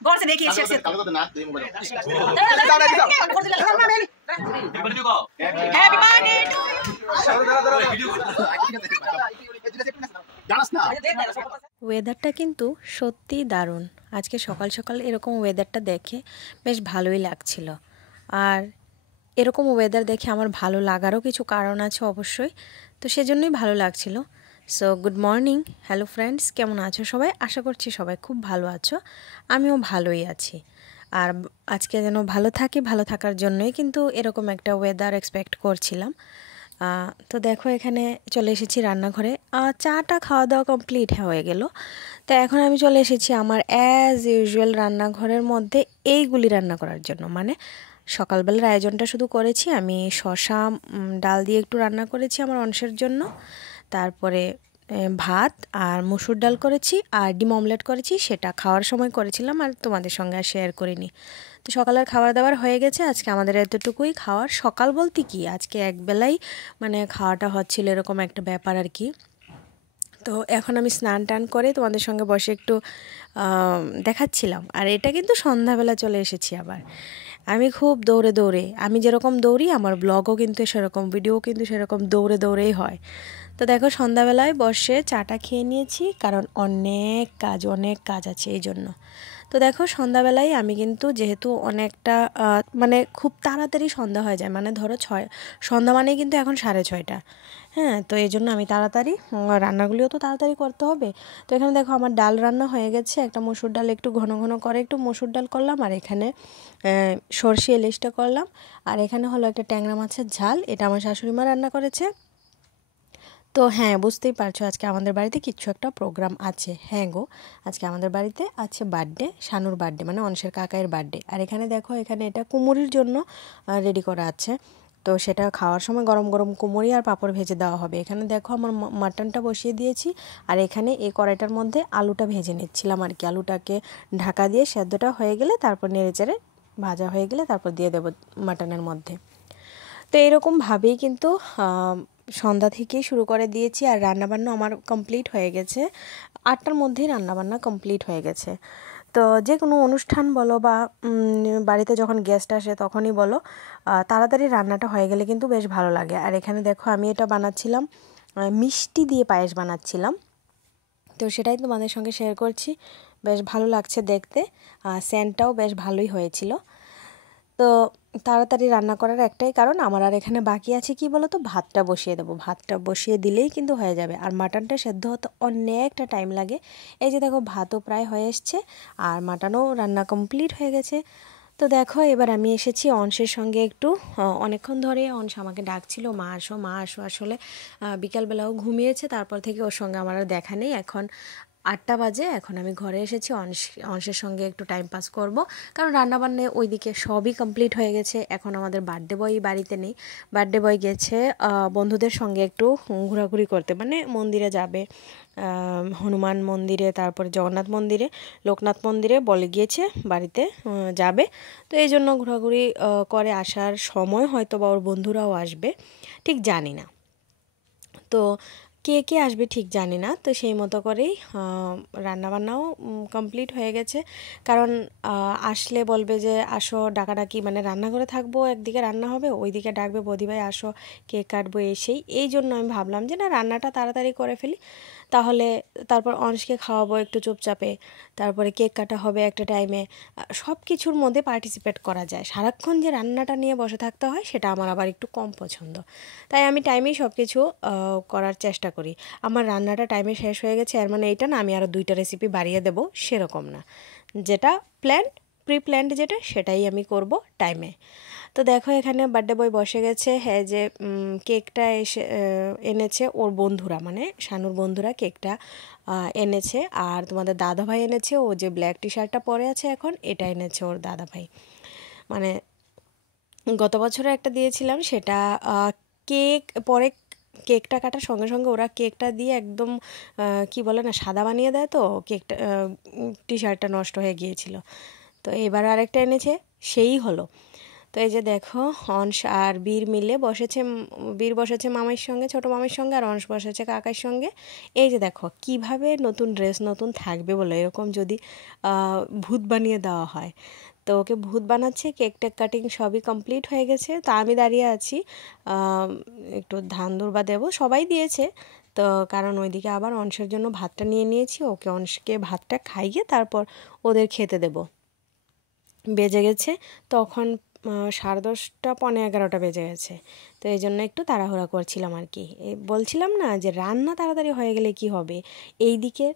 गौर से देखिए शेर से हैप्पी बर्थडे ওয়েদারটা কিন্তু সত্যিই দারুণ। আজকে সকাল সকাল এরকম ওয়েদারটা দেখে বেশ ভালোই লাগছিল। আর এরকম ওয়েদার দেখে আমার ভালো লাগারও কিছু কারণ আছে অবশ্যই, তো সেজন্যই ভালো লাগছিল। So good morning, hello friends, কেমন আছো সবাই? আশা করছি সবাই খুব ভালো আছো, আমিও ভালোই আছি। আর আজকে যেন ভালো থাকি, ভালো থাকার জন্যই কিন্তু এরকম একটা ওয়েদার এক্সপেক্ট করছিলাম। তো দেখো এখানে চলে এসেছি রান্নাঘরে, চাটা খাওয়া দাওয়া কমপ্লিট হয়ে গেল। তো এখন আমি চলে এসেছি আমার অ্যাজ ইউজুয়াল রান্নাঘরের মধ্যে এইগুলি রান্না করার জন্য। মানে সকালবেলার আয়োজনটা শুধু করেছি আমি, শসা ডাল দিয়ে একটু রান্না করেছি আমার অংশের জন্য, তারপরে ভাত আর মসুর ডাল করেছি আর ডিম অমলেট করেছি, সেটা খাওয়ার সময় করেছিলাম আর তোমাদের সঙ্গে আর শেয়ার করিনি। তো সকালের খাবার দাবার হয়ে গেছে, আজকে আমাদের এতটুকুই খাওয়ার। সকাল বলতে কি আজকে একবেলাই মানে খাওয়াটা হচ্ছিল, এরকম একটা ব্যাপার আর কি। তো এখন আমি স্নান টান করে তোমাদের সঙ্গে বসে একটু দেখাচ্ছিলাম। আর এটা কিন্তু সন্ধ্যাবেলা চলে এসেছি আবার। আমি খুব দৌড়ে দৌড়ে, আমি যেরকম দৌড়ি আমার ব্লগও কিন্তু সেরকম, ভিডিও কিন্তু সেরকম দৌড়ে দৌড়েই হয়। তো দেখো সন্ধ্যাবেলায় বসে চাটা খেয়ে নিয়েছি, কারণ অনেক কাজ আছে এই জন্য। তো দেখো সন্ধ্যাবেলায় আমি কিন্তু যেহেতু অনেকটা মানে খুব তাড়াতাড়ি সন্ধ্যা হয়ে যায়, মানে ধরো সন্ধ্যা মানেই কিন্তু এখন 6:30। হ্যাঁ, তো এই জন্য আমি তাড়াতাড়ি রান্নাগুলিও তো তাড়াতাড়ি করতে হবে। তো এখানে দেখো আমার ডাল রান্না হয়ে গেছে, একটা মসুর ডাল একটু ঘন ঘন করে একটু মসুর ডাল করলাম, আর এখানে সর্ষে ইলিশটা করলাম, আর এখানে হলো একটা ট্যাংরা মাছের ঝাল, এটা আমার শাশুড়ি মা রান্না করেছে। তো হ্যাঁ, বুঝতেই পারছো আজকে আমাদের বাড়িতে কিছু একটা প্রোগ্রাম আছে। হ্যাঁ গো, আজকে আমাদের বাড়িতে আছে বার্থডে, শানুর বার্থডে, মানে অংশের কাকায়ের বার্থডে। আর এখানে দেখো এখানে এটা কুমুরির জন্য রেডি করা আছে। তো সেটা খাওয়ার সময় গরম গরম কুমুরি আর পাঁপড় ভেজে দেওয়া হবে। এখানে দেখো আমার মাটনটা বসিয়ে দিয়েছি, আর এখানে এই কড়াইটার মধ্যে আলুটা ভেজে নিচ্ছিলাম আর কি। আলুটাকে ঢাকা দিয়ে সেদ্ধটা হয়ে গেলে তারপর নেড়েচেড়ে ভাজা হয়ে গেলে তারপর দিয়ে দেবো মাটনের মধ্যে। তো এরকমভাবেই কিন্তু সন্ধ্যা থেকেই শুরু করে দিয়েছি, আর রান্নাবান্না আমার কমপ্লিট হয়ে গেছে। 8টার মধ্যেই রান্নাবান্না কমপ্লিট হয়ে গেছে। তো যে কোনো অনুষ্ঠান বলো বা বাড়িতে যখন গেস্ট আসে তখনই বলো, তাড়াতাড়ি রান্নাটা হয়ে গেলে কিন্তু বেশ ভালো লাগে। আর এখানে দেখো আমি এটা বানাচ্ছিলাম, মিষ্টি দিয়ে পায়েস বানাচ্ছিলাম, তো সেটাই তোমাদের সঙ্গে শেয়ার করছি। বেশ ভালো লাগছে দেখতে, সেন্টটাও বেশ ভালোই হয়েছিল। তো তাড়াতাড়ি রান্না করার একটাই কারণ, আমার আর এখানে বাকি আছে কি বলো তো, ভাতটা বসিয়ে দেবো। ভাতটা বসিয়ে দিলেই কিন্তু হয়ে যাবে, আর মাটনটা সেদ্ধ হতে অনেকটা টাইম লাগে। এই যে দেখো ভাতও প্রায় হয়ে এসছে আর মাটনও রান্না কমপ্লিট হয়ে গেছে। তো দেখো এবার আমি এসেছি অংশের সঙ্গে একটু, অনেকক্ষণ ধরে অংশ আমাকে ডাকছিল মা আসো মা আসো, আসলে বিকালবেলাও ঘুমিয়েছে, তারপর থেকে ওর সঙ্গে আমার আর দেখা নেই। এখন 8টা বাজে, এখন আমি ঘরে এসেছি অংশের সঙ্গে একটু টাইম পাস করব, কারণ রান্নাবান্না ওইদিকে সবই কমপ্লিট হয়ে গেছে। এখন আমাদের বার্থডে বয় বাড়িতে নেই, বার্থডে বয় গেছে বন্ধুদের সঙ্গে একটু ঘোরাঘুরি করতে, মানে মন্দিরে যাবে, হনুমান মন্দিরে, তারপরে জগন্নাথ মন্দিরে, লোকনাথ মন্দিরে বলে গিয়েছে বাড়িতে যাবে। তো এই জন্য ঘোরাঘুরি করে আসার সময় হয়তো বা ওর বন্ধুরাও আসবে, ঠিক জানি না। তো কে কে আসবে ঠিক জানি না। তো সেই মতো করেই রান্নাবান্নাও কমপ্লিট হয়ে গেছে, কারণ আসলে বলবে যে আসো ডাকাডাকি, মানে রান্নাঘরে থাকবো, একদিকে রান্না হবে, ওইদিকে ডাকবে বৌদিভাই আসো কেক কাটবো, এই জন্য আমি ভাবলাম যে না রান্নাটা তাড়াতাড়ি করে ফেলি, তাহলে তারপর অংশকে খাওয়াবো একটু চুপচাপে, তারপরে কেক কাটা হবে একটা টাইমে, সব কিছুর মধ্যে পার্টিসিপেট করা যায়। সারাক্ষণ যে রান্নাটা নিয়ে বসে থাকতে হয় সেটা আমার আবার একটু কম পছন্দ, তাই আমি টাইমেই সব কিছু করার চেষ্টা করি। আমার রান্নাটা টাইমে শেষ হয়ে গেছে এর মানে এইটা না আমি আরও 2টা রেসিপি বাড়িয়ে দেবো, সেরকম না। যেটা প্রি প্ল্যান্ড যেটা, সেটাই আমি করব টাইমে। তো দেখো এখানে বার্থডে বয় বসে গেছে। হ্যাঁ, যে কেকটা এনেছে ওর বন্ধুরা, মানে শানুর বন্ধুরা কেকটা এনেছে, আর তোমাদের দাদাভাই এনেছে, ও যে ব্ল্যাক টি শার্টটা পরে আছে এখন, এটা এনেছে ওর দাদাভাই। মানে গত বছরে একটা দিয়েছিলাম সেটা, কেক পরে কেকটা কাটার সঙ্গে সঙ্গে ওরা কেকটা দিয়ে একদম কি বলে না, সাদা বানিয়ে দেয়, তো কেকটা টি শার্টটা নষ্ট হয়ে গিয়েছিল। তো এবার আরেকটা এনেছে, সেই হলো। তো এই যে দেখো অংশ আর বীর মিলে বসেছে, বীর বসেছে মামার সঙ্গে, ছোটো মামার সঙ্গে, আর অংশ বসেছে কাকার সঙ্গে। এই যে দেখো কিভাবে নতুন ড্রেস নতুন থাকবে বলে এরকম যদি ভূত বানিয়ে দেওয়া হয়। তো ওকে ভূত বানাচ্ছে, কেক টেক কাটিং সবই কমপ্লিট হয়ে গেছে। তো আমি দাঁড়িয়ে আছি, একটু ধান দুর্বা দেবো, সবাই দিয়েছে। তো কারণ ওইদিকে আবার অংশের জন্য ভাতটা নিয়ে নিয়েছি, ওকে অংশকে ভাতটা খাইয়ে তারপর ওদের খেতে দেব। বেজে গেছে তখন 10:30 পৌনে 11টা বেজে গেছে। তো এই জন্য একটু তাড়াহুড়া করছিলাম আর কি। বলছিলাম না যে রান্না তাড়াতাড়ি হয়ে গেলে কি হবে, এই দিকের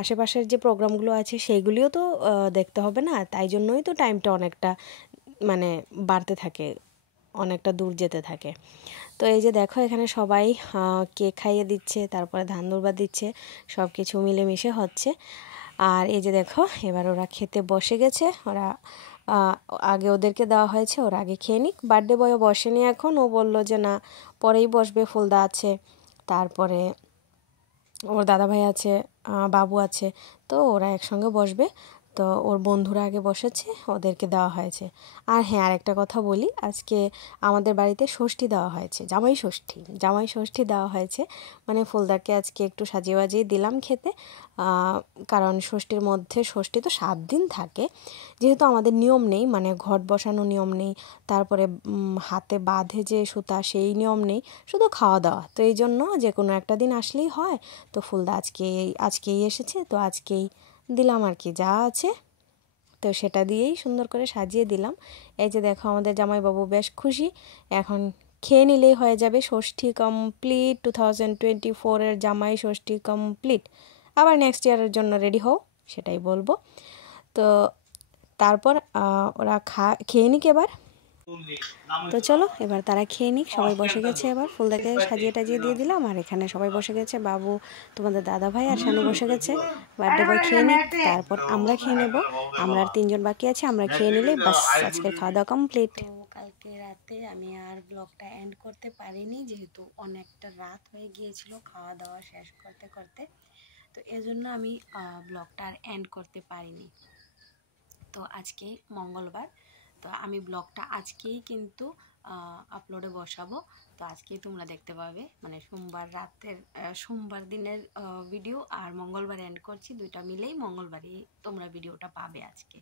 আশেপাশের যে প্রোগ্রামগুলো আছে সেইগুলিও তো দেখতে হবে না, তাই জন্যই তো টাইমটা অনেকটা মানে বাড়তে থাকে, অনেকটা দূর যেতে থাকে। তো এই যে দেখো এখানে সবাই কেক খাইয়ে দিচ্ছে, তারপরে ধান দুর্বা দিচ্ছে, সব কিছু মিলেমিশে হচ্ছে। আর এই যে দেখো এবার ওরা খেতে বসে গেছে। ওরা আগে ওদেরকে দেওয়া হয়েছে, ওরা আগে খেয়ে নিক। বার্থডে বয়ও বসেনি এখন, ও বললো যে না পরেই বসবে, ফুলদা আছে, তারপরে ওর দাদাভাই আছে, বাবু আছে, তো ওরা একসঙ্গে বসবে। তো ওর বন্ধুরা আগে বসেছে, ওদেরকে দেওয়া হয়েছে। আর হ্যাঁ আরেকটা কথা বলি, আজকে আমাদের বাড়িতে ষষ্ঠী দেওয়া হয়েছে, জামাই ষষ্ঠী দেওয়া হয়েছে। মানে ফুলদাকে আজকে একটু সাজিয়ে বাজিয়ে দিলাম খেতে, কারণ ষষ্ঠীর মধ্যে, ষষ্ঠী তো 7 দিন থাকে, যেহেতু আমাদের নিয়ম নেই, মানে ঘট বসানো নিয়ম নেই, তারপরে হাতে বাঁধে যে সুতা সেই নিয়ম নেই, শুধু খাওয়া দাওয়া। তো এই জন্য যে কোনো একটা দিন আসলেই হয়। তো ফুলদা আজকেই এসেছে, তো আজকেই দিলাম আর কি, যা আছে তো সেটা দিয়েই সুন্দর করে সাজিয়ে দিলাম। এই যে দেখো আমাদের জামাইবাবু বেশ খুশি, এখন খেয়ে নিলেই হয়ে যাবে। ষষ্ঠী কমপ্লিট, 2024-এর জামাই ষষ্ঠী কমপ্লিট। আবার নেক্সট ইয়ারের জন্য রেডি হও, সেটাই বলবো। তো তারপর ওরা খেয়ে নিক এবার। তো চলো এবার তারা খেয়ে নিক, সবাই বসে গেছে। এবার ফুলদাকে সাজিয়ে টাজিয়ে দিয়ে দিলাম, আর এখানে সবাই বসে গেছে, বাবু, তোমাদের দাদা ভাই আর শানু বসে গেছে। বার্থডে বয় খেয়ে নিক, তারপর আমরা খেয়ে নেব। আমরা আর 3জন বাকি আছি, আমরা খেয়ে নিলেই বাস আজকের খাওয়া দাওয়া কমপ্লিট। তো কালকে রাতে আমি আর ব্লগটা এন্ড করতে পারিনি, যেহেতু অনেকটা রাত হয়ে গিয়েছিল খাওয়া দাওয়া শেষ করতে করতে। তো এজন্য আমি ব্লগটা আর এন্ড করতে পারিনি। তো আজকে মঙ্গলবার, তো আমি ব্লগটা আজকেই কিন্তু আপলোডে বসাবো। তো আজকেই তোমরা দেখতে পাবে, মানে সোমবার দিনের ভিডিও আর মঙ্গলবার এন্ড করছি, দুইটা মিলেই মঙ্গলবারই তোমরা ভিডিওটা পাবে আজকে।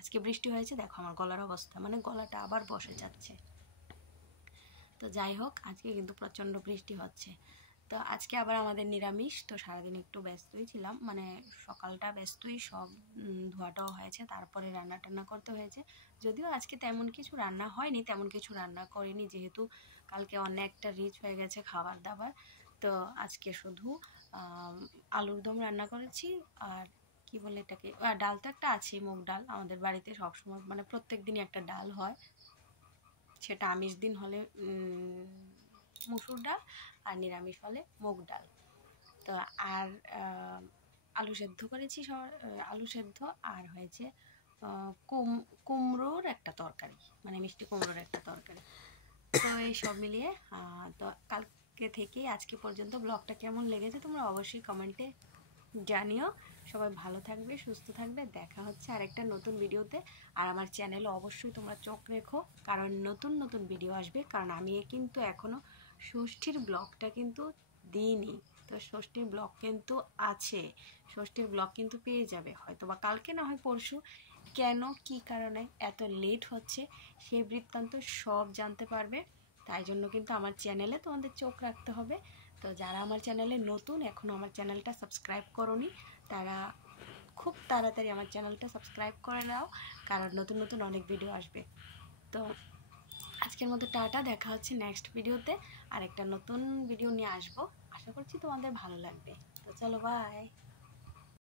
আজকে বৃষ্টি হয়েছে, দেখো আমার গলার অবস্থা, মানে গলাটা আবার বসে যাচ্ছে। তো যাই হোক আজকে কিন্তু প্রচণ্ড বৃষ্টি হচ্ছে। তো আজকে আবার আমাদের নিরামিষ, তো সারাদিন একটু ব্যস্তই ছিলাম, মানে সকালটা ব্যস্তই, সব ধোয়াটাও হয়েছে, তারপরে রান্না টান্না করতে হয়েছে। যদিও আজকে তেমন কিছু রান্না হয়নি, তেমন কিছু রান্না করিনি, যেহেতু কালকে অনেকটা রিচ হয়ে গেছে খাবার দাবার। তো আজকে শুধু আলুর দম রান্না করেছি, আর কি বলে এটাকে, ডাল তো একটা আছে, মুগ ডাল। আমাদের বাড়িতে সবসময় মানে প্রত্যেক দিনই একটা ডাল হয়, সেটা আমিষ দিন হলে মুসুর ডাল, আর নিরামিষ হলে মুগ ডাল। তো আর আলু সেদ্ধ করেছি, আলু সেদ্ধ, আর হয়েছে কুমড়োর একটা তরকারি, মানে মিষ্টি কুমড়োর একটা তরকারি। তো এই সব মিলিয়ে তো কালকে থেকে আজকে পর্যন্ত ব্লগটা কেমন লেগেছে তোমরা অবশ্যই কমেন্টে জানিও। সবাই ভালো থাকবে, সুস্থ থাকবে, দেখা হচ্ছে আরেকটা নতুন ভিডিওতে। আর আমার চ্যানেলে অবশ্যই তোমরা চোখ রেখো, কারণ নতুন নতুন ভিডিও আসবে। কারণ আমি কিন্তু এখনও ষষ্ঠীর ব্লগটা কিন্তু দিইনি, তো ষষ্ঠীর ব্লগ কিন্তু আছে, ষষ্ঠীর ব্লগ কিন্তু পেয়ে যাবে, হয়তো বা কালকে না হয় পরশু। কেন, কি কারণে এত লেট হচ্ছে সেই বৃত্তান্ত সব জানতে পারবে। তাই জন্য কিন্তু আমার চ্যানেলে তোমাদের চোখ রাখতে হবে। তো যারা আমার চ্যানেলে নতুন, এখনও আমার চ্যানেলটা সাবস্ক্রাইব করোনি, তারা খুব তাড়াতাড়ি আমার চ্যানেলটা সাবস্ক্রাইব করে নাও, কারণ নতুন নতুন অনেক ভিডিও আসবে। তো আজকের মতো টাটা, দেখা হচ্ছে নেক্সট ভিডিওতে। আর একটা নতুন ভিডিও নিয়ে আসবো, আশা করছি তোমাদের ভালো লাগবে। তো চলো বাই।